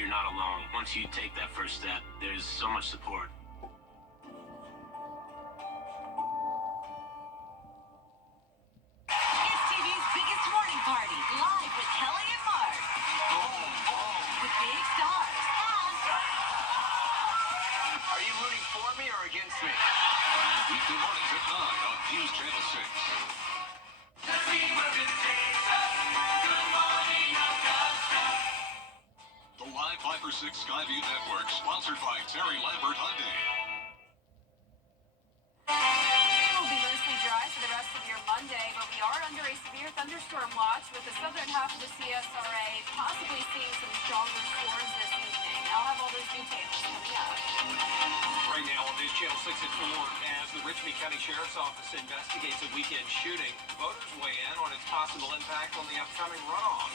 you're not alone. Once you take that first step, there's so much support. It's TV's biggest morning party, live with Kelly and Mark. With big stars and... Are you rooting for me or against me? Weekday mornings at 9 on News Channel 6. The Live 5 for 6 Skyview Network, sponsored by Terry Lambert Hyundai. It will be mostly dry for the rest of your Monday, but we are under a severe thunderstorm watch with the southern half of the CSRA possibly seeing some stronger storms this evening. I'll have all those details coming up. Right now on News Channel 6 at 4, as the Richmond County Sheriff's Office investigates a weekend shooting, voters weigh in on its possible impact on the upcoming runoff.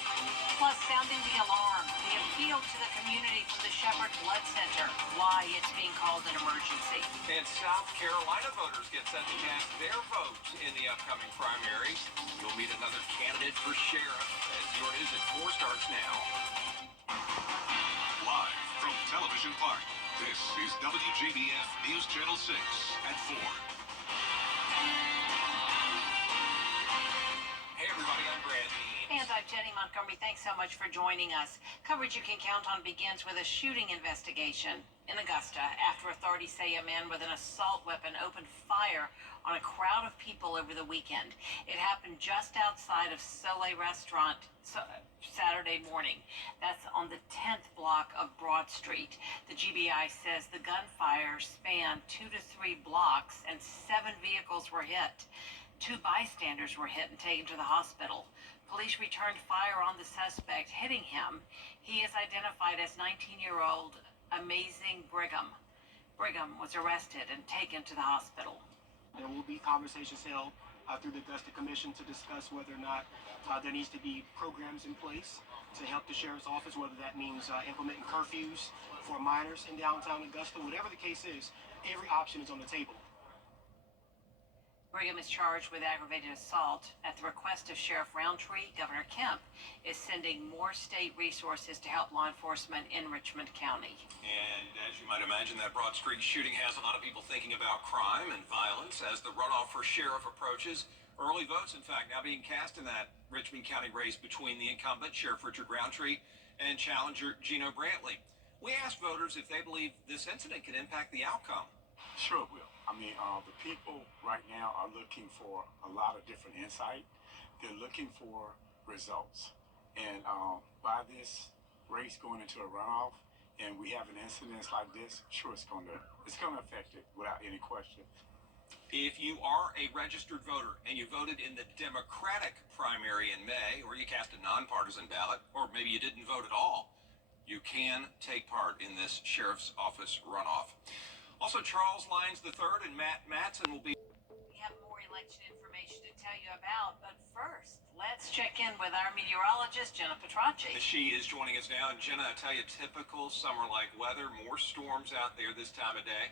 Plus, sounding the alarm, the appeal to the community from the Shepherd Blood Center, why it's being called an emergency. And South Carolina voters get set to cast their vote in the upcoming primaries. You'll meet another candidate for sheriff as your news at 4 starts now. Live from Television Park, this is WJBF News Channel 6 at 4. Hey everybody, I'm Brad Dean. And I'm Jenny Montgomery. Thanks so much for joining us. Coverage you can count on begins with a shooting investigation in Augusta after authorities say a man with an assault weapon opened fire on a crowd of people over the weekend. It happened just outside of Soleil Restaurant Saturday morning. That's on the 10th block of Broad Street. The GBI says the gunfire spanned 2 to 3 blocks and 7 vehicles were hit. 2 bystanders were hit and taken to the hospital. Police returned fire on the suspect, hitting him. He is identified as 19-year-old Amazing Brigham. Brigham was arrested and taken to the hospital. There will be conversations held through the Augusta Commission to discuss whether or not there needs to be programs in place to help the sheriff's office, whether that means implementing curfews for minors in downtown Augusta. Whatever the case is, every option is on the table. Brigham is charged with aggravated assault. At the request of Sheriff Roundtree, Governor Kemp is sending more state resources to help law enforcement in Richmond County. And as you might imagine, that Broad Street shooting has a lot of people thinking about crime and violence as the runoff for sheriff approaches. Early votes, in fact, now being cast in that Richmond County race between the incumbent, Sheriff Richard Roundtree, and challenger Gino Brantley. We asked voters if they believe this incident could impact the outcome. Sure it will. I mean, the people right now are looking for a lot of different insight. They're looking for results. And by this race going into a runoff, and we have an incident like this, sure it's going to affect it without any question. If you are a registered voter and you voted in the Democratic primary in May, or you cast a nonpartisan ballot, or maybe you didn't vote at all, you can take part in this sheriff's office runoff. Also, Charles Lyons III and Matt Matson will be... We have more election information to tell you about, but first, let's check in with our meteorologist, Jenna Petracci. She is joining us now, and Jenna, I tell you, typical summer-like weather, more storms out there this time of day.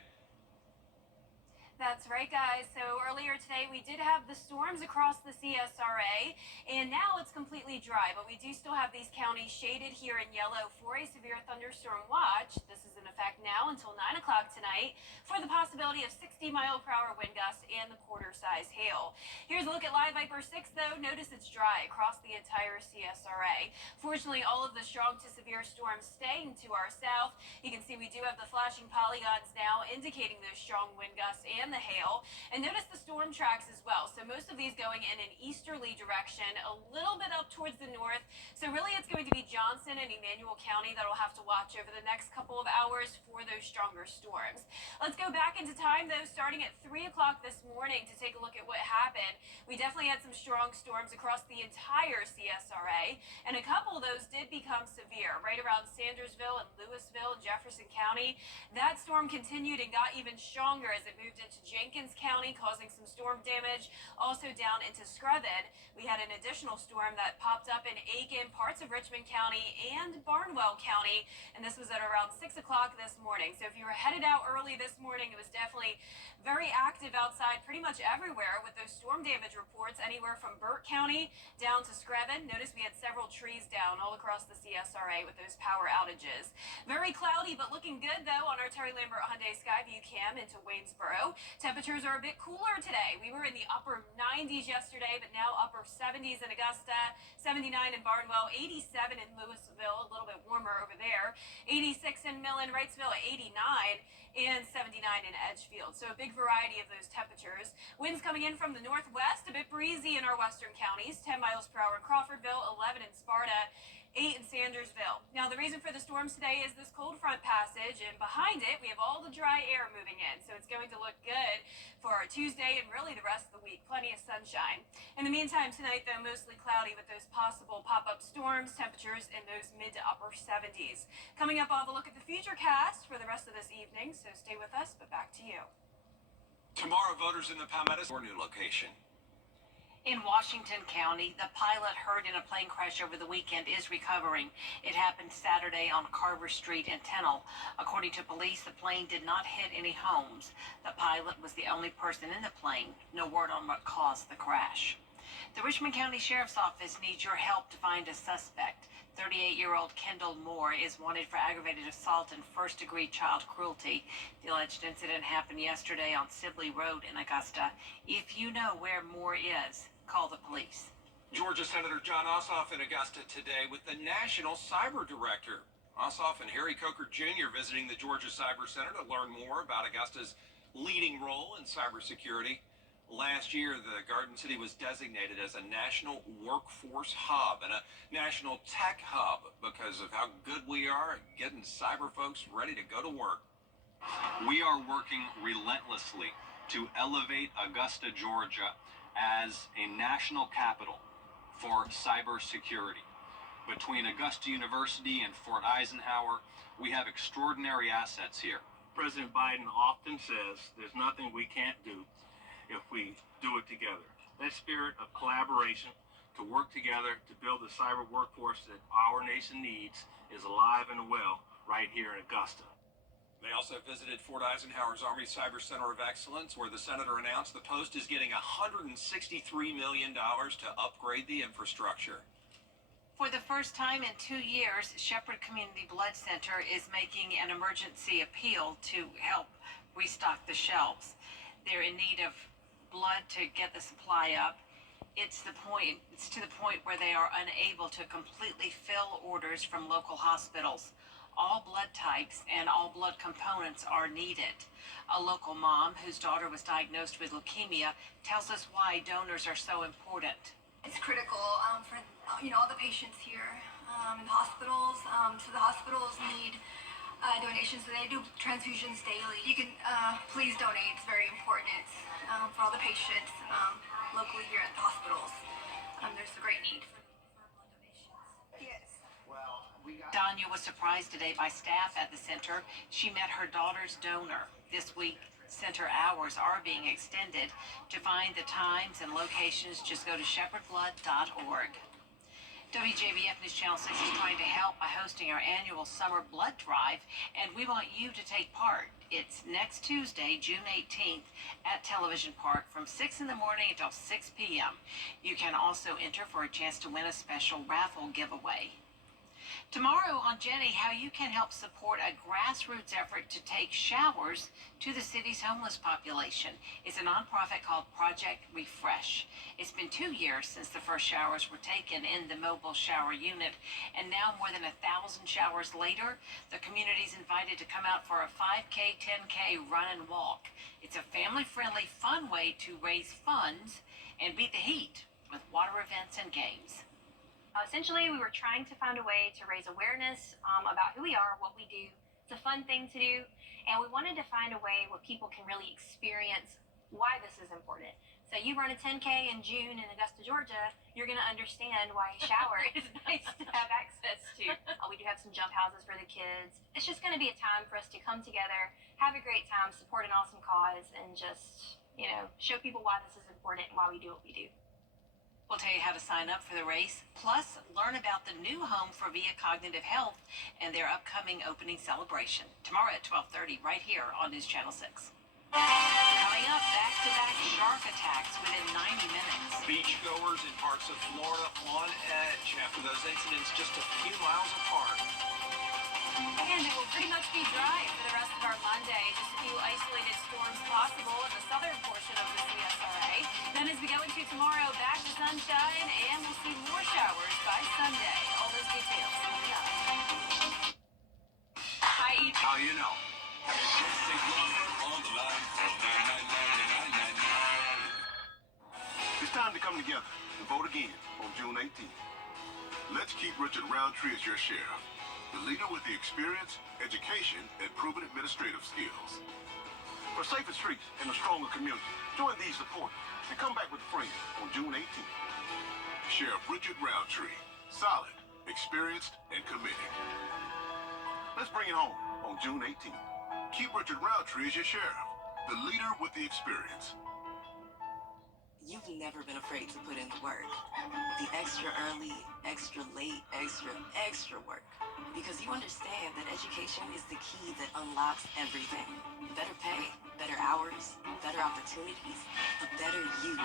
That's right, guys. So earlier today, we did have the storms across the CSRA, and now it's completely dry, but we do still have these counties shaded here in yellow for a severe thunderstorm watch. This is in effect now until 9 o'clock tonight for the possibility of 60-mile-per-hour wind gusts and the quarter-size hail. Here's a look at Live Viper 6, though. Notice it's dry across the entire CSRA. Fortunately, all of the strong to severe storms staying to our south. You can see we do have the flashing polygons now indicating those strong wind gusts and the hail. And notice the storm tracks as well. So most of these going in an easterly direction, a little bit up towards the north. So really it's going to be Johnson and Emmanuel County that'll have to watch over the next couple of hours for those stronger storms. Let's go back into time, though, starting at 3 o'clock this morning to take a look at what happened. We definitely had some strong storms across the entire CSRA, and a couple of those did become severe right around Sandersville and Louisville and Jefferson County. That storm continued and got even stronger as it moved into into Jenkins County, causing some storm damage. Also down into Screven, we had an additional storm that popped up in Aiken, parts of Richmond County, and Barnwell County, and this was at around 6 o'clock this morning. So if you were headed out early this morning, it was definitely very active outside pretty much everywhere with those storm damage reports anywhere from Burke County down to Screven. Notice we had several trees down all across the CSRA with those power outages. Very cloudy, but looking good though on our Terry Lambert Hyundai Skyview cam into Waynesboro. Temperatures are a bit cooler today. We were in the upper 90s yesterday, but now upper 70s in Augusta, 79 in Barnwell, 87 in Louisville, a little bit warmer over there, 86 in Millen, Wrightsville at 89, and 79 in Edgefield. So a big variety of those temperatures. Winds coming in from the northwest, a bit breezy in our western counties, 10 miles per hour in Crawfordville, 11 in Sparta, 8 in Sandersville. Now, the reason for the storms today is this cold front passage, and behind it, we have all the dry air moving in. So it's going to look good for our Tuesday and really the rest of the week. Plenty of sunshine. In the meantime, tonight, though, mostly cloudy with those possible pop-up storms, temperatures in those mid to upper 70s. Coming up, I'll have a look at the future cast for the rest of this evening, so stay with us, but back to you. Tomorrow, voters in the Palmetto or new location. In Washington County, the pilot hurt in a plane crash over the weekend is recovering. It happened Saturday on Carver Street in Tennille. According to police, the plane did not hit any homes. The pilot was the only person in the plane. No word on what caused the crash. The Richmond County Sheriff's Office needs your help to find a suspect. 38-year-old Kendall Moore is wanted for aggravated assault and first-degree child cruelty. The alleged incident happened yesterday on Sibley Road in Augusta. If you know where Moore is, call the police. Georgia Senator John Ossoff in Augusta today with the National Cyber Director. Ossoff and Harry Coker Jr. visiting the Georgia Cyber Center to learn more about Augusta's leading role in cybersecurity. Last year, the Garden City was designated as a national workforce hub and a national tech hub because of how good we are at getting cyber folks ready to go to work. We are working relentlessly to elevate Augusta, Georgia as a national capital for cybersecurity. Between Augusta University and Fort Eisenhower, we have extraordinary assets here. President Biden often says there's nothing we can't do if we do it together. That spirit of collaboration to work together to build the cyber workforce that our nation needs is alive and well right here in Augusta. They also visited Fort Eisenhower's Army Cyber Center of Excellence, where the senator announced the post is getting $163 million to upgrade the infrastructure. For the first time in 2 years, Shepherd Community Blood Center is making an emergency appeal to help restock the shelves. They're in need of blood to get the supply up. It's to the point where they are unable to completely fill orders from local hospitals. All blood types and all blood components are needed. A local mom whose daughter was diagnosed with leukemia tells us why donors are so important. It's critical for all the patients here in the hospitals. So the hospitals need donations. So they do transfusions daily. You can please donate. It's very important for all the patients locally here at the hospitals. There's a great need for blood donations. Yes. Danya was surprised today by staff at the center. She met her daughter's donor. This week, center hours are being extended. To find the times and locations, just go to shepherdblood.org. WJBF News Channel 6 is trying to help by hosting our annual summer blood drive, and we want you to take part. It's next Tuesday, June 18th, at Television Park from 6 in the morning until 6 p.m. You can also enter for a chance to win a special raffle giveaway. Tomorrow on Jenny, how you can help support a grassroots effort to take showers to the city's homeless population. It's a nonprofit called Project Refresh. It's been 2 years since the first showers were taken in the mobile shower unit, and now more than 1,000 showers later, the community's invited to come out for a 5K, 10K run and walk. It's a family-friendly, fun way to raise funds and beat the heat with water events and games. Essentially, we were trying to find a way to raise awareness about who we are, what we do. It's a fun thing to do, and we wanted to find a way where people can really experience why this is important. So you run a 10K in June in Augusta, Georgia, you're going to understand why a shower is nice to have access to. We do have some jump houses for the kids. It's just going to be a time for us to come together, have a great time, support an awesome cause, and just, show people why this is important and why we do what we do. We'll tell you how to sign up for the race, plus learn about the new home for Via Cognitive Health and their upcoming opening celebration tomorrow at 12:30 right here on News Channel 6. Coming up, back-to-back shark attacks within 90 minutes. Beachgoers in parts of Florida on edge after those incidents just a few miles apart. And it will pretty much be dry for the rest of our Monday. Just a few isolated storms possible in the southern portion of the CSRA. Then as we go into tomorrow, back to sunshine, and we'll see more showers by Sunday. All those details coming up. Hi, EJ. How you know? It's time to come together and vote again on June 18th. Let's keep Richard Roundtree as your sheriff, the leader with the experience, education, and proven administrative skills. For safer streets and a stronger community, join these supporters and come back with a friend on June 18th. Sheriff Richard Roundtree, solid, experienced, and committed. Let's bring it home on June 18th. Keep Richard Roundtree as your sheriff, the leader with the experience. You've never been afraid to put in the work. The extra early, extra late, extra work. Because you understand that education is the key that unlocks everything. Better pay, better hours, better opportunities, a better you.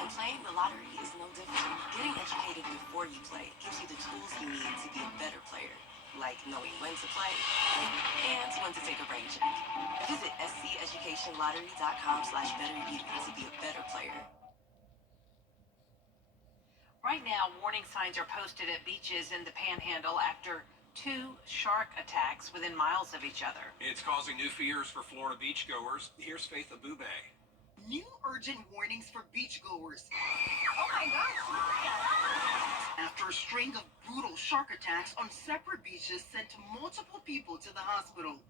And playing the lottery is no different. Getting educated before you play gives you the tools you need to be a better player. Like knowing when to play and when to take a rain check. Visit sceducationlottery.com/betteryou to be a better player. Right now, warning signs are posted at beaches in the Panhandle after 2 shark attacks within miles of each other. It's causing new fears for Florida beachgoers. Here's Faith Abube. New urgent warnings for beachgoers. Oh my gosh. After a string of brutal shark attacks on separate beaches sent multiple people to the hospital.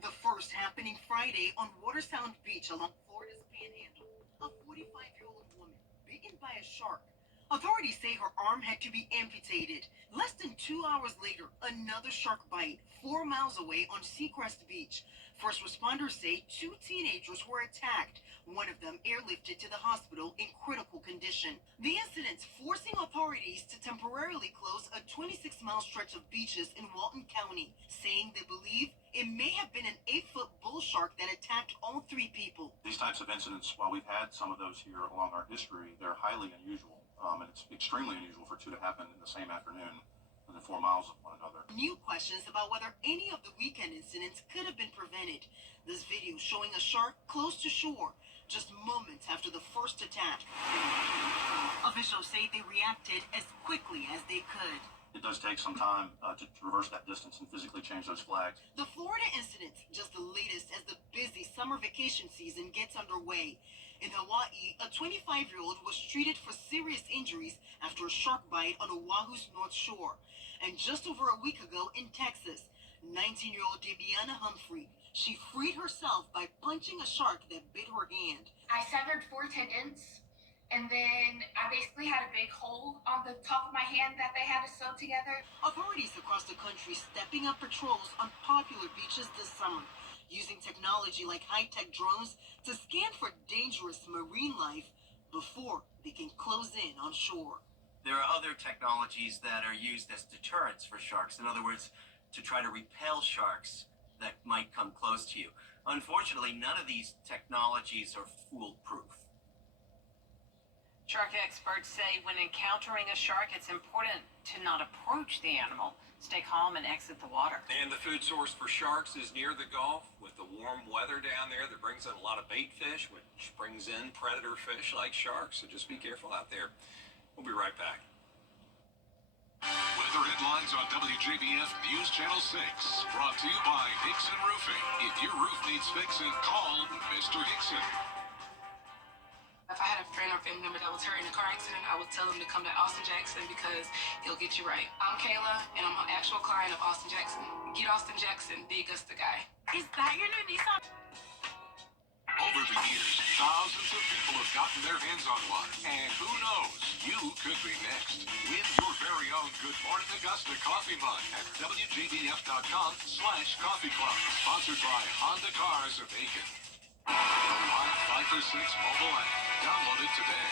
The first happening Friday on Watersound Beach along Florida's Panhandle. A 45-year-old woman bitten by a shark. Authorities say her arm had to be amputated. Less than 2 hours later, another shark bite 4 miles away on Seacrest Beach. First responders say 2 teenagers were attacked, one of them airlifted to the hospital in critical condition. The incidents forcing authorities to temporarily close a 26-mile stretch of beaches in Walton County, saying they believe it may have been an 8-foot bull shark that attacked all 3 people. These types of incidents, while we've had some of those here along our history, they're highly unusual. And it's extremely unusual for 2 to happen in the same afternoon within 4 miles of one another. New questions about whether any of the weekend incidents could have been prevented. This video showing a shark close to shore, just moments after the first attack. Officials say they reacted as quickly as they could. It does take some time to traverse that distance and physically change those flags. The Florida incidents, just the latest as the busy summer vacation season gets underway. In Hawaii, a 25-year-old was treated for serious injuries after a shark bite on Oahu's North Shore. And just over a week ago in Texas, 19-year-old Damiana Humphrey, she freed herself by punching a shark that bit her hand. I severed 4 tendons, and then I basically had a big hole on the top of my hand that they had to sew together. Authorities across the country stepping up patrols on popular beaches this summer, using technology like high-tech drones to scan for dangerous marine life before they can close in on shore. There are other technologies that are used as deterrents for sharks. In other words, to try to repel sharks that might come close to you. Unfortunately, none of these technologies are foolproof. Shark experts say when encountering a shark, it's important to not approach the animal, stay calm, and exit the water. And the food source for sharks is near the Gulf. With the warm weather down there, that brings in a lot of bait fish, which brings in predator fish like sharks. So just be careful out there. We'll be right back. Weather headlines on WJBF News Channel 6. Brought to you by Hickson Roofing. If your roof needs fixing, call Mr. Hickson. If I had a friend or family member that was hurt in a car accident, I would tell them to come to Austin Jackson because he'll get you right. I'm Kayla, and I'm an actual client of Austin Jackson. Get Austin Jackson, the Augusta guy. Is that your new Nissan? Over the years, thousands of people have gotten their hands on one. And who knows, you could be next. Win your very own Good Morning Augusta coffee mug at WJBF.com/coffee club. Sponsored by Honda Cars of Aiken. The Live 5 for 6 mobile app. Download it today.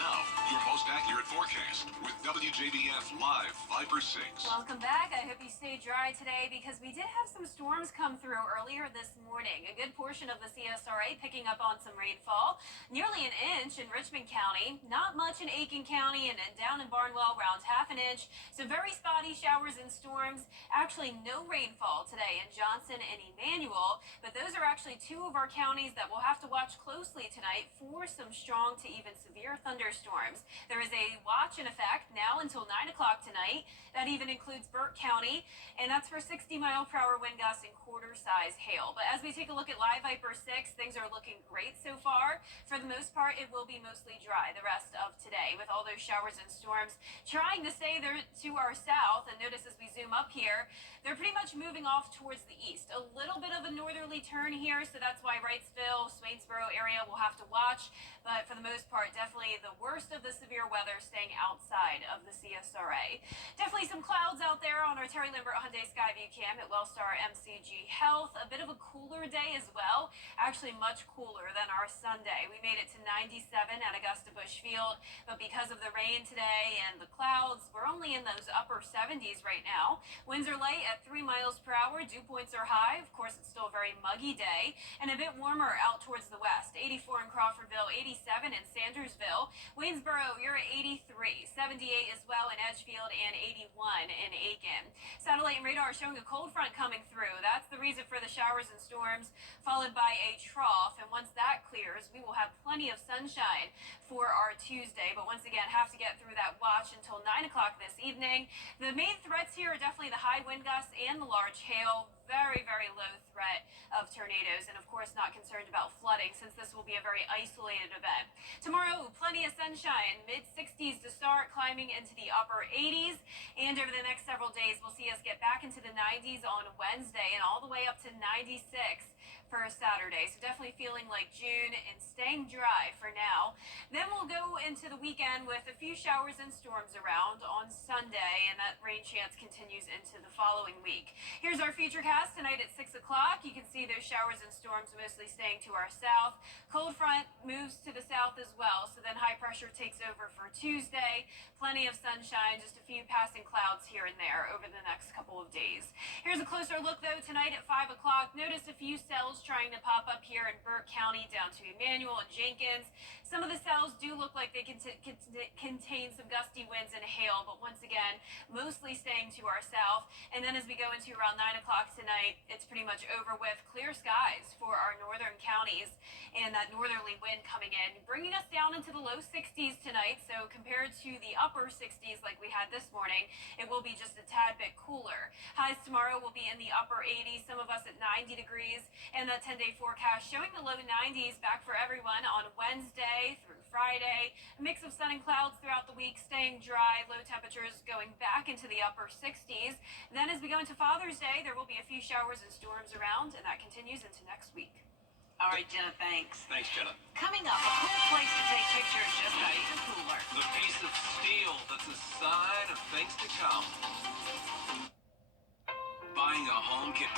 Now, your most accurate forecast with WJBF Live 5 for 6. Welcome back. I hope you stay dry today because we did have some storms come through earlier this morning. A good portion of the CSRA picking up on some rainfall, nearly an inch in Richmond County, not much in Aiken County, and then down in Barnwell around half an inch. Some very spotty showers and storms. Actually, no rainfall today in Johnson and Emmanuel, but those are actually two of our counties that we'll have to watch closely tonight for some strong to even severe thunderstorms. There is a watch in effect now until 9 o'clock tonight. That even includes Burke County, and that's for 60-mile-per-hour wind gusts and quarter-size hail. But as we take a look at Live Viper 6, things are looking great so far. For the most part, it will be mostly dry the rest of today with all those showers and storms trying to stay there to our south. And notice as we zoom up here, they're pretty much moving off towards the east. A little bit of a northerly turn here, so that's why Wrightsville, Swainsboro area will have to watch. But for the most part, definitely the worst of the severe weather staying outside of the CSRA. Definitely some clouds out there on our Terry Lambert Hyundai Skyview Cam at Wellstar MCG Health. A bit of a cooler day as well. Actually much cooler than our Sunday. We made it to 97 at Augusta Busch Field, but because of the rain today and the clouds, we're only in those upper 70s right now. Winds are light at 3 miles per hour. Dew points are high. Of course, it's still a very muggy day and a bit warmer out towards the west. 84 in Crawfordville, 87 in Sandersville. Waynesboro, you're at 83. 78 as well in Edgefield and 81 in Aiken. Satellite and radar showing a cold front coming through. That's the reason for the showers and storms, followed by a trough. And once that clears, we will have plenty of sunshine for our Tuesday. But once again, have to get through that watch until 9 o'clock this evening. The main threats here are definitely the high wind gusts and the large hail. Very, very low threat of tornadoes, and of course not concerned about flooding since this will be a very isolated event. Tomorrow, plenty of sunshine, mid-60s to start, climbing into the upper 80s, and over the next several days, we'll see us get back into the 90s on Wednesday and all the way up to 96 for Saturday. So definitely feeling like June and staying dry for now. Then we'll go into the weekend with a few showers and storms around on Sunday, and that rain chance continues into the following week. Here's our futurecast tonight at 6 o'clock. You can see those showers and storms mostly staying to our south. Cold front moves to the south as well, so then high pressure takes over for Tuesday. Plenty of sunshine, just a few passing clouds here and there over the next couple of days. Here's a closer look, though, tonight at 5 o'clock. Notice a few cells trying to pop up here in Burke County down to Emmanuel and Jenkins. Some of the cells do look like they contain some gusty winds and hail, but once again, mostly staying to our south. And then as we go into around 9 o'clock tonight, it's pretty much over with clear skies for our northern counties and that northerly wind coming in, bringing us down into the low 60s tonight. So compared to the upper 60s like we had this morning, it will be just a tad bit cooler. Highs tomorrow will be in the upper 80s, some of us at 90 degrees, and that 10-day forecast showing the low 90s back for everyone on Wednesday through Friday. A mix of sun and clouds throughout the week, staying dry, low temperatures going back into the upper 60s. Then as we go into Father's Day, there will be a few showers and storms around, and that continues into next week. All right, Jenna, thanks. Thanks, Jenna. Coming up, a cool place to take pictures just got even cooler. The piece of steel that's a sign of things to come. Buying a home kit.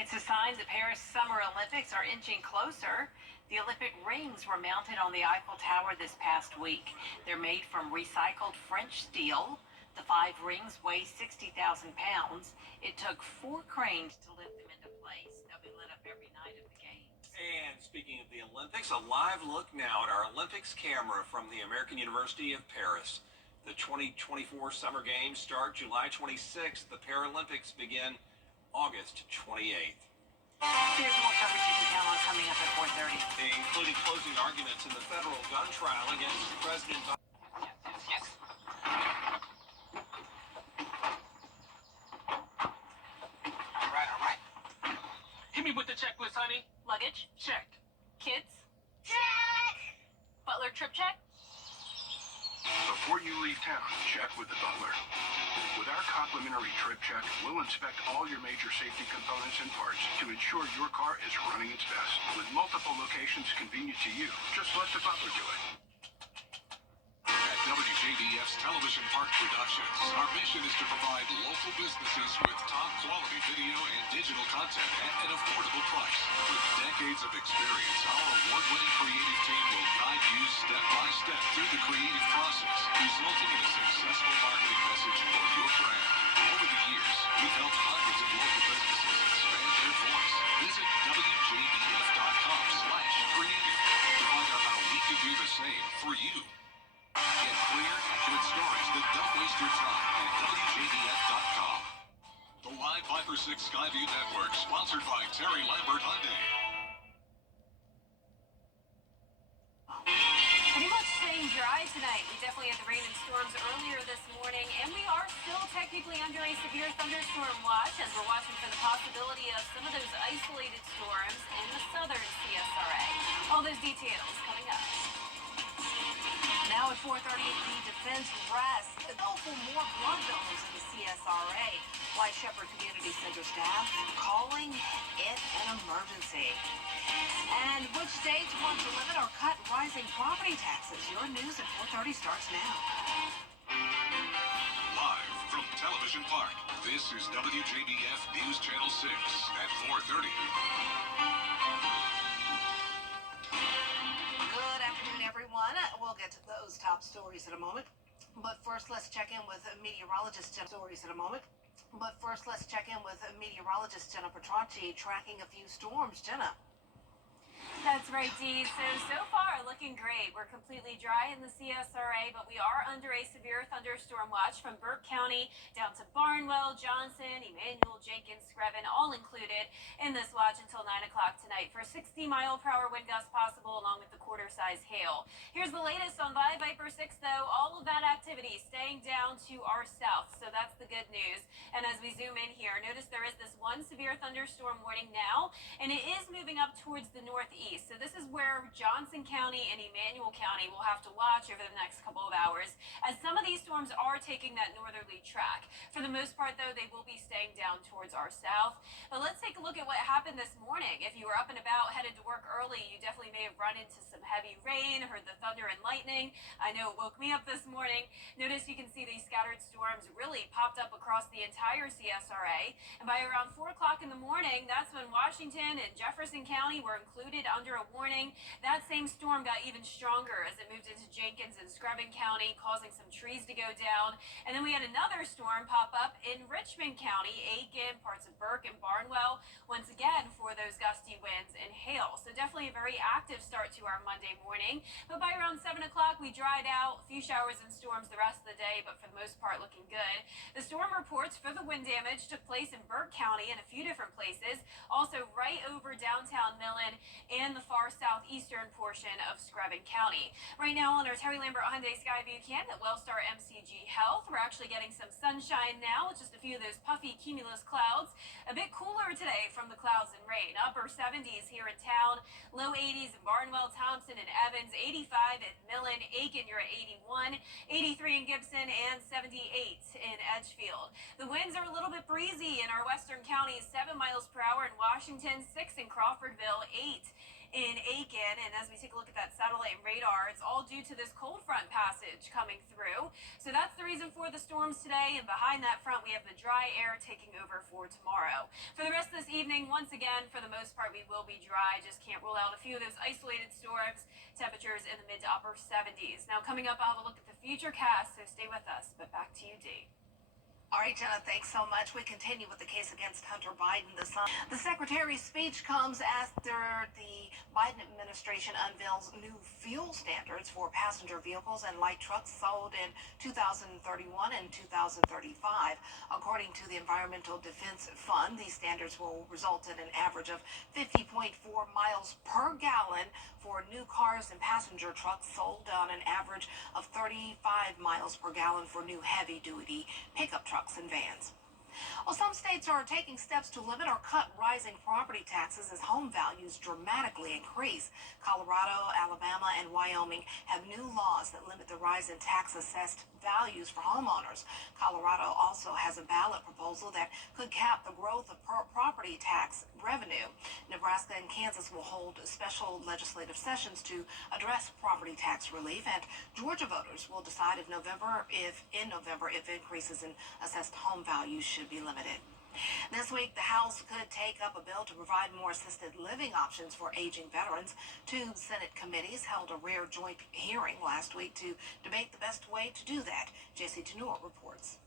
It's a sign the Paris Summer Olympics are inching closer. The Olympic rings were mounted on the Eiffel Tower this past week. They're made from recycled French steel. The 5 rings weigh 60,000 pounds. It took 4 cranes to lift them into place. They'll be lit up every night of the games. And speaking of the Olympics, a live look now at our Olympics camera from the American University of Paris. The 2024 Summer Games start July 26th. The Paralympics begin August 28th. There's more coverage you can count on coming up at 4:30. Including closing arguments in the federal gun trial against President Biden. Yes. All right. Hit me with the checklist, honey. Luggage? Check. Kids? Check! Butler trip check? The Before you leave town, check with the butler. With our complimentary trip check, we'll inspect all your major safety components and parts to ensure your car is running its best. With multiple locations convenient to you, just let the butler do it. At WJBF's Television Park Productions, our mission is to provide local businesses with top quality video and digital content at an affordable price. With decades of experience, our award-winning creative team will guide you step by step through the creative process, resulting in a successful marketing message for your brand. Over the years, we've helped hundreds of local businesses expand their voice. Visit WJBF.com/creative to find out how we can do the same for you. Get clear, accurate stories that don't waste your time at WJBF.com. The Live Viper 6 Skyview Network, sponsored by Terry Lambert Hyundai. Pretty much staying dry tonight. We definitely had the rain and storms earlier this morning, and we are still technically under a severe thunderstorm watch as we're watching for the possibility of some of those isolated storms in the southern CSRA. All those details coming up. Now at 4:30, the defense rests. For more blood donors in the CSRA. Why Shepherd Community Center staff calling it an emergency. And which states want to limit or cut rising property taxes? Your news at 4:30 starts now. Live from Television Park, this is WJBF News Channel 6 at 4:30. Good afternoon, everyone. We'll get to those top stories in a moment. But first, let's check in with meteorologist Jenna Petracci, tracking a few storms. Jenna. That's right, Dee. So far, looking great. We're completely dry in the CSRA, but we are under a severe thunderstorm watch from Burke County down to Barnwell, Johnson, Emmanuel, Jenkins, Screven, all included in this watch until 9 o'clock tonight for 60-mile-per-hour wind gusts possible along with the quarter-size hail. Here's the latest on Live Viper 6, though. All of that activity staying down to our south, so that's the good news. And as we zoom in here, notice there is this one severe thunderstorm warning now, and it is moving up towards the northeast. So this is where Johnson County and Emmanuel County will have to watch over the next couple of hours, as some of these storms are taking that northerly track. For the most part, though, they will be staying down towards our south. But let's take a look at what happened this morning. If you were up and about, headed to work early, you definitely may have run into some heavy rain, heard the thunder and lightning. I know it woke me up this morning. Notice you can see these scattered storms really popped up across the entire CSRA. And by around 4 o'clock in the morning, that's when Washington and Jefferson County were included under a warning. That same storm got even stronger as it moved into Jenkins and Screven County, causing some trees to go down. And then we had another storm pop up in Richmond County, Aiken, parts of Burke and Barnwell, once again for those gusty winds and hail. So definitely a very active start to our Monday morning. But by around 7 o'clock, we dried out. A few showers and storms the rest of the day, but for the most part looking good. The storm reports for the wind damage took place in Burke County in a few different places, also right over downtown Millen and the far southeastern portion of Screven County. Right now on our Terry Lambert Hyundai Skyview cam at Wellstar MCG Health, we're actually getting some sunshine now with just a few of those puffy cumulus clouds. A bit cooler today from the clouds and rain. Upper 70s here in town, low 80s in Barnwell, Thompson, and Evans, 85 in Millen, Aiken, you're at 81, 83 in Gibson, and 78 in Edgefield. The winds are a little bit breezy in our western counties, 7 miles per hour in Washington, 6 in Crawfordville, 8 in Aiken. And as we take a look at that satellite radar, it's all due to this cold front passage coming through. So that's the reason for the storms today. And behind that front, we have the dry air taking over for tomorrow. For the rest of this evening, once again, for the most part, we will be dry. Just can't rule out a few of those isolated storms. Temperatures in the mid to upper 70s. Now coming up, I'll have a look at the future cast, so stay with us. But back to you, Dee. All right, Jenna, thanks so much. We continue with the case against Hunter Biden. The secretary's speech comes after the Biden administration unveils new fuel standards for passenger vehicles and light trucks sold in 2031 and 2035. According to the Environmental Defense Fund, these standards will result in an average of 50.4 miles per gallon for new cars and passenger trucks sold on an average of 35 miles per gallon for new heavy-duty pickup trucks and vans. Well, some states are taking steps to limit or cut rising property taxes as home values dramatically increase. Colorado, Alabama, and Wyoming have new laws that limit the rise in tax assessed values for homeowners. Colorado also has a ballot proposal that could cap the growth of property tax revenue. Nebraska and Kansas will hold special legislative sessions to address property tax relief, and Georgia voters will decide in November if increases in assessed home values should be limited. This week, the House could take up a bill to provide more assisted living options for aging veterans. Two Senate committees held a rare joint hearing last week to debate the best way to do that. Jessie Tenor reports.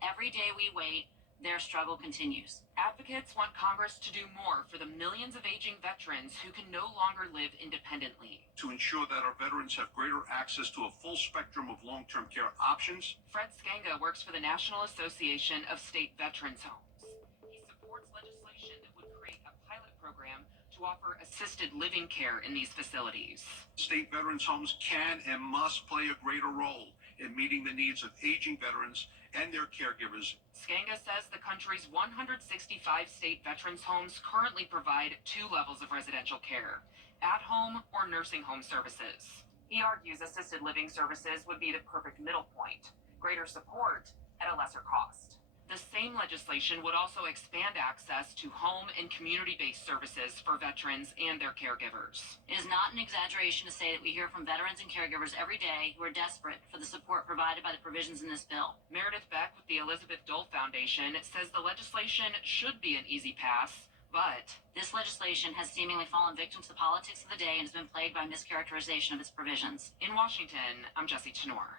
Every day we wait, their struggle continues. Advocates want Congress to do more for the millions of aging veterans who can no longer live independently. To ensure that our veterans have greater access to a full spectrum of long-term care options. Fred Skanga works for the National Association of State Veterans Homes. He supports legislation that would create a pilot program to offer assisted living care in these facilities. State veterans homes can and must play a greater role in meeting the needs of aging veterans and their caregivers. Skanga says the country's 165 state veterans homes currently provide two levels of residential care, at-home or nursing home services. He argues assisted living services would be the perfect middle point, greater support at a lesser cost. The same legislation would also expand access to home and community-based services for veterans and their caregivers. It is not an exaggeration to say that we hear from veterans and caregivers every day who are desperate for the support provided by the provisions in this bill. Meredith Beck with the Elizabeth Dole Foundation says the legislation should be an easy pass, but this legislation has seemingly fallen victim to the politics of the day and has been plagued by mischaracterization of its provisions. In Washington, I'm Jessie Tenor.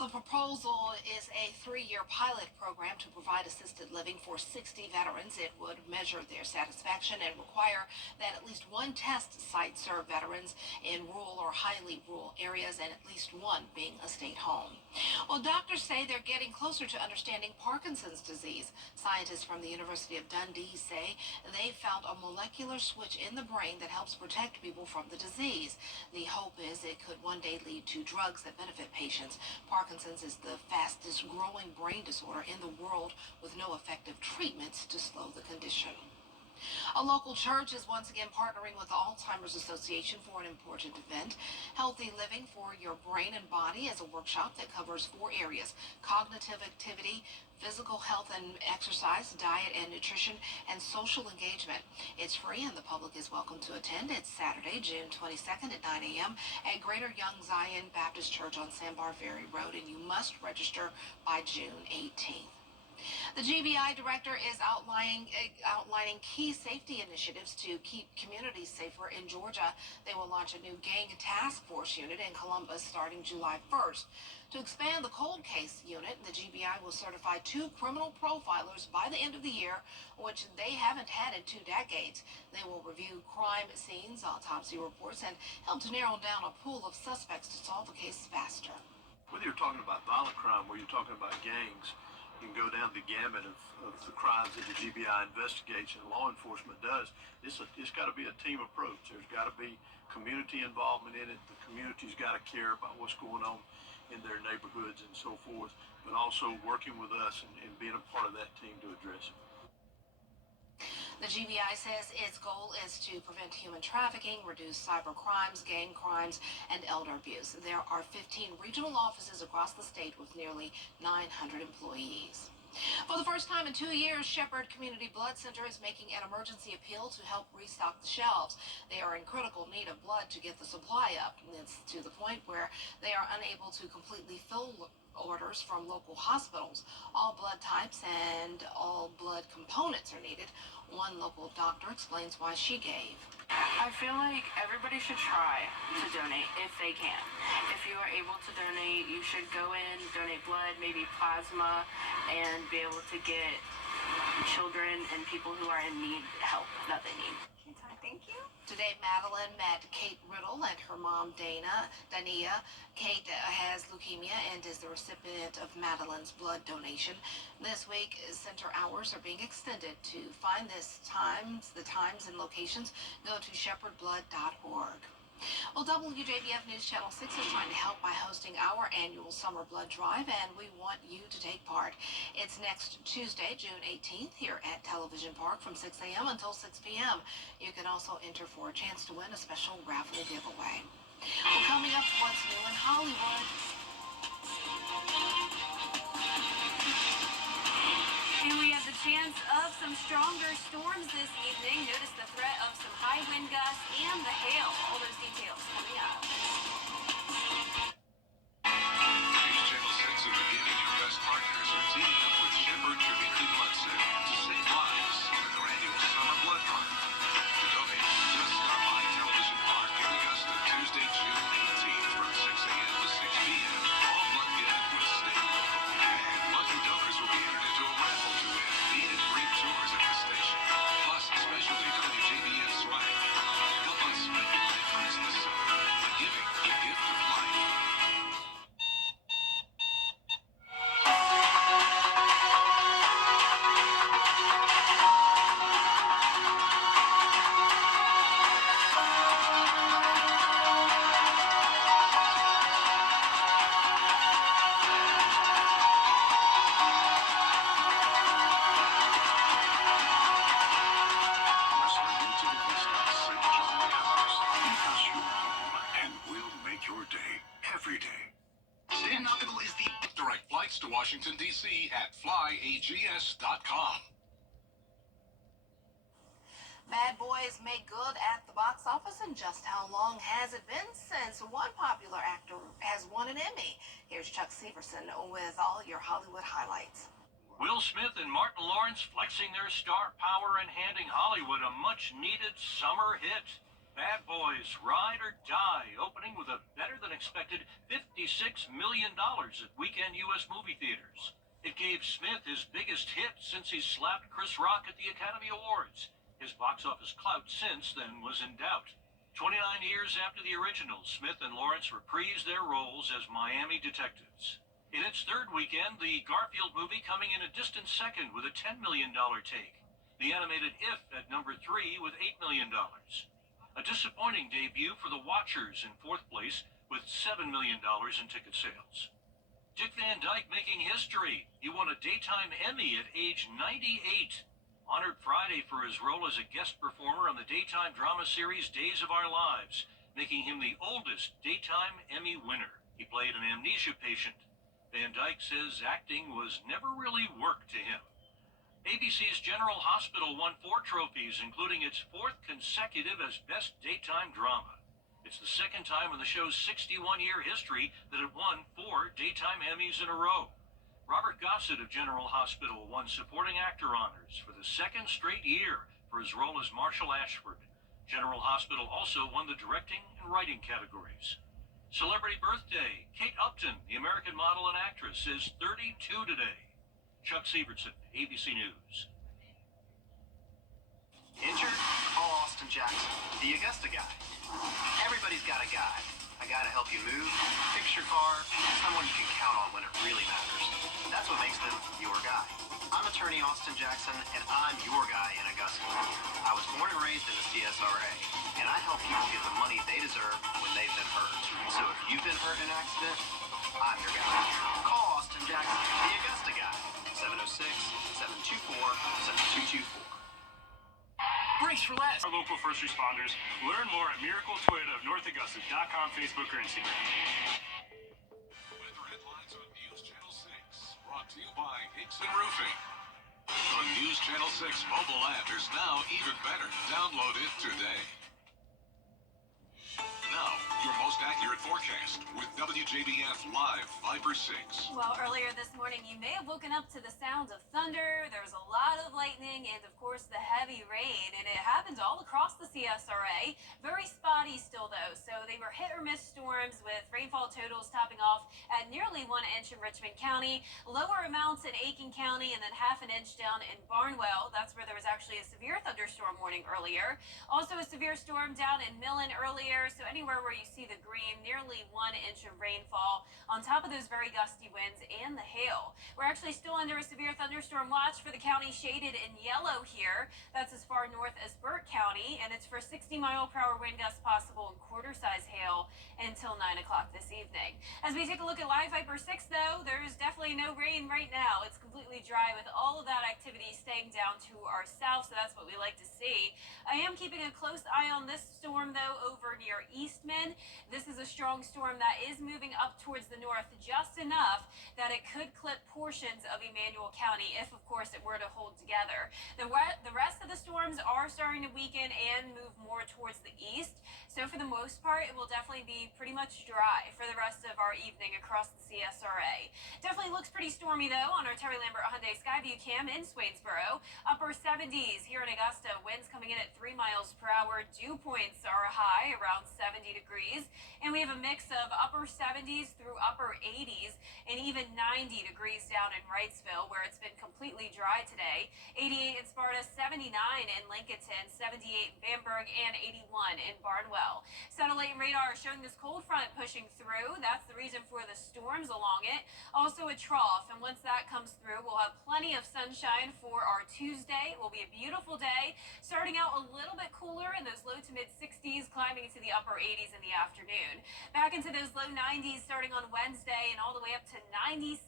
The proposal is a 3-year pilot program to provide assisted living for 60 veterans. It would measure their satisfaction and require that at least one test site serve veterans in rural or highly rural areas, and at least one being a state home. Well, doctors say they're getting closer to understanding Parkinson's disease. Scientists from the University of Dundee say they found a molecular switch in the brain that helps protect people from the disease. The hope is it could one day lead to drugs that benefit patients. Parkinson's is the fastest growing brain disorder in the world, with no effective treatments to slow the condition. A local church is once again partnering with the Alzheimer's Association for an important event. Healthy Living for Your Brain and Body is a workshop that covers 4 areas: cognitive activity, physical health and exercise, diet and nutrition, and social engagement. It's free and the public is welcome to attend. It's Saturday, June 22nd at 9 a.m. at Greater Young Zion Baptist Church on Sandbar Ferry Road, and you must register by June 18th. The GBI director is outlining key safety initiatives to keep communities safer in Georgia. They will launch a new gang task force unit in Columbus starting July 1st. To expand the cold case unit, the GBI will certify 2 criminal profilers by the end of the year, which they haven't had in 2 decades. They will review crime scenes, autopsy reports, and help to narrow down a pool of suspects to solve the case faster. Whether you're talking about violent crime or you're talking about gangs, you can go down the gamut of the crimes that the GBI investigates and law enforcement does. It's got to be a team approach. There's got to be community involvement in it. The community's got to care about what's going on in their neighborhoods and so forth, but also working with us and being a part of that team to address it. The GBI says its goal is to prevent human trafficking, reduce cyber crimes, gang crimes, and elder abuse. There are 15 regional offices across the state with nearly 900 employees. For the first time in 2 years, Shepherd Community Blood Center is making an emergency appeal to help restock the shelves. They are in critical need of blood to get the supply up. It's to the point where they are unable to completely fill orders from local hospitals. All blood types and all blood components are needed. One local doctor explains why she gave. I feel like everybody should try to donate if they can. If you are able to donate, you should go in, donate blood, maybe plasma, and be able to get children and people who are in need help that they need. Thank you. Today, Madeline met Kate Riddle and her mom, Dania. Kate has leukemia and is the recipient of Madeline's blood donation. This week, center hours are being extended. To find the times and locations, go to shepherdblood.org. Well, WJBF News Channel 6 is trying to help by hosting our annual summer blood drive, and we want you to take part. It's next Tuesday, June 18th, here at Television Park from 6 a.m. until 6 p.m. You can also enter for a chance to win a special raffle giveaway. Well, coming up, what's new in Hollywood? And we have the chance of some stronger storms this evening. Notice the threat of some high wind gusts and the hail. All those details coming up. News Channel 6 and Beginning Your Best Partners are teaming up with Shepherd Community Blood Center to save lives with their annual summer blood drive. To donate, just stop by Television Park in Augusta Tuesday, June 18th from 6 a.m. to 6 p.m. All blood given will stay local. And lucky donors will be entered into a raffle to win meet and greet tours at the station. Plus, specialty WJBF swag. Help us make a difference this summer by giving the gift of life. Direct flights to Washington, D.C. at flyags.com. Bad Boys make good at the box office, and just how long has it been since one popular actor has won an Emmy? Here's Chuck Severson with all your Hollywood highlights. Will Smith and Martin Lawrence flexing their star power and handing Hollywood a much-needed summer hit. Bad Boys Ride or Die, opening with a better-than-expected $56 million at weekend U.S. movie theaters. It gave Smith his biggest hit since he slapped Chris Rock at the Academy Awards. His box office clout since then was in doubt. 29 years after the original, Smith and Lawrence reprised their roles as Miami detectives. In its third weekend, the Garfield movie coming in a distant second with a $10 million take. The animated If at number 3 with $8 million. A disappointing debut for The Watchers in fourth place with $7 million in ticket sales. Dick Van Dyke making history. He won a Daytime Emmy at age 98. Honored Friday for his role as a guest performer on the daytime drama series Days of Our Lives, making him the oldest Daytime Emmy winner. He played an amnesia patient. Van Dyke says acting was never really work to him. ABC's General Hospital won 4 trophies, including its 4th consecutive as Best Daytime Drama. It's the second time in the show's 61-year history that it won 4 Daytime Emmys in a row. Robert Gossett of General Hospital won Supporting Actor honors for the 2nd straight year for his role as Marshall Ashford. General Hospital also won the directing and writing categories. Celebrity birthday, Kate Upton, the American model and actress, is 32 today. Chuck Severson, ABC News. Injured? Call Austin Jackson, the Augusta guy. Everybody's got a guy. A guy to help you move, fix your car, someone you can count on when it really matters. That's what makes them your guy. I'm attorney Austin Jackson, and I'm your guy in Augusta. I was born and raised in the CSRA, and I help people get the money they deserve when they've been hurt. So if you've been hurt in an accident, I'm your guy. Call Austin Jackson, the Augusta guy. 706-724-7224. Brace for less. Our local first responders. Learn more at miracletoyota.northaugusta.com, Facebook, or Instagram. Weather headlines on News Channel 6. Brought to you by Hickson Roofing. The News Channel 6 mobile app is now even better. Download it today. Now, your most accurate forecast with WJBF Live Viper 6. Well, earlier this morning, you may have woken up to the sounds of thunder. There was a lot of lightning and, of course, the heavy rain. And it happened all across the CSRA. Very spotty still, though. So they were hit-or-miss storms with rainfall totals topping off at nearly 1 inch in Richmond County, lower amounts in Aiken County, and then half an inch down in Barnwell. That's where there was actually a severe thunderstorm warning earlier. Also a severe storm down in Millen earlier. So anywhere where you see the green near nearly 1 inch of rainfall on top of those very gusty winds and the hail. We're actually still under a severe thunderstorm watch for the county shaded in yellow here. That's as far north as Burke County, and it's for 60-mile-per-hour wind gusts possible and quarter-size hail until 9 o'clock this evening. As we take a look at Live Viper 6, though, there's definitely no rain right now. It's completely dry with all of that activity staying down to our south, so that's what we like to see. I am keeping a close eye on this storm, though, over near Eastman. This is a strong storm that is moving up towards the north just enough that it could clip portions of Emmanuel County if, of course, it were to hold together. The rest of the storms are starting to weaken and move more towards the east. So for the most part, it will definitely be pretty much dry for the rest of our evening across the CSRA. Definitely looks pretty stormy, though, on our Terry Lambert Hyundai Skyview cam in Swainsboro. Upper 70s here in Augusta. Winds coming in at 3 miles per hour. Dew points are high, around 70 degrees. And we have a mix of upper 70s through upper 80s and even 90 degrees down in Wrightsville, where it's been completely dry today. 88 in Sparta, 79 in Lincolnton, 78 in Bamberg, and 81 in Barnwell. Satellite and radar are showing this cold front pushing through. That's the reason for the storms along it. Also a trough, and once that comes through, we'll have plenty of sunshine for our Tuesday. It will be a beautiful day, starting out a little bit cooler in those low to mid 60s, climbing into the upper 80s in the afternoon. Back into those low 90s starting on Wednesday and all the way up to 96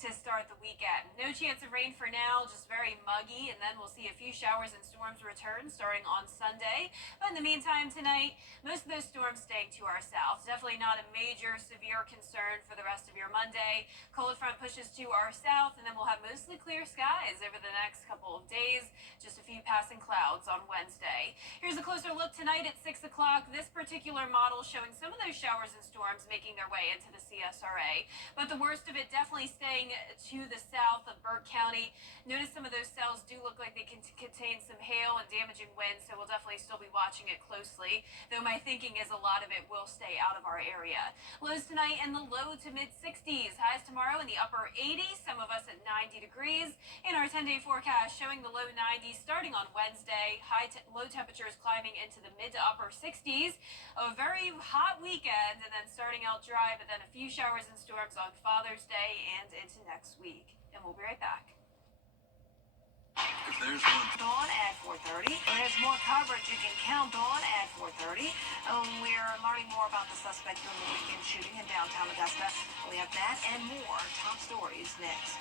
to start the weekend. No chance of rain for now, just very muggy, and then we'll see a few showers and storms return starting on Sunday. But in the meantime tonight, most of those storms staying to our south. Definitely not a major severe concern for the rest of your Monday. Cold front pushes to our south, and then we'll have mostly clear skies over the next couple of days. Just a few passing clouds on Wednesday. Here's a closer look tonight at 6 o'clock. This particular model showing some of those showers and storms making their way into the CSRA, but the worst of it definitely staying to the south of Burke County. Notice some of those cells do look like they can contain some hail and damaging winds, so we'll definitely still be watching it closely, though my thinking is a lot of it will stay out of our area. Lows tonight in the low to mid 60s. Highs tomorrow in the upper 80s, some of us at 90 degrees. In our 10-day forecast showing the low 90s starting on Wednesday, low temperatures climbing into the mid to upper 60s. A very hot weekend, and then starting out dry, but then a few showers and storms on Father's Day and into next week. And we'll be right back. If there's one On at 4:30. There's more coverage you can count on at 4:30. We're learning more about the suspect in the weekend shooting in downtown Augusta. We have that and more top stories next.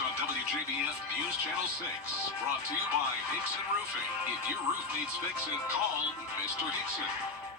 On WJBF News Channel 6, brought to you by Hickson Roofing. If your roof needs fixing, call Mr. Hickson.